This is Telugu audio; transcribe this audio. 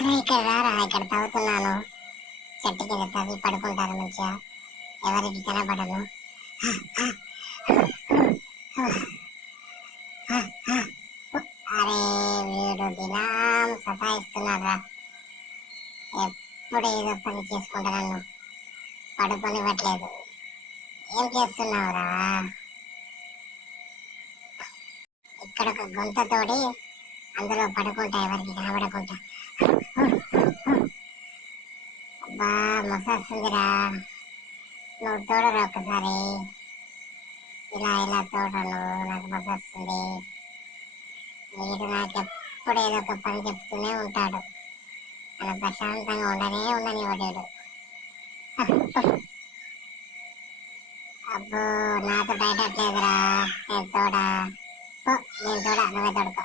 అరే ఇక్కడ రారా, ఇక్కడ తాగుతున్నాను. చెట్టు కింద తవ్వి పడుకుంటాను మంచిగా, ఎవరికి కనబడను. అరే వీడు దినం సతాయిస్తున్నారా, ఎప్పుడు ఏదో పని చేసుకుంటా నన్ను పడుకొనివ్వట్లేదు. ఏం చేస్తున్నావురా? ఇక్కడ ఒక గుంత తోడి అందులో పడుకుంటా, ఎవరికి కనబడకుండా. అబ్బా మస్తొస్తుందిరా, నువ్వు తోడరా ఒకసారి. ఇలా ఇలా తోడను, నాకు మస్తొస్తుంది. వీడు నాకు ఎప్పుడు ఏదో ఒక పని చెప్తూనే ఉంటాడు, అలా ప్రశాంతంగా ఉండని వాడు. అబ్బో నాతో బయటట్లేదురా, నేను తోడా, నువ్వే తోడుకో.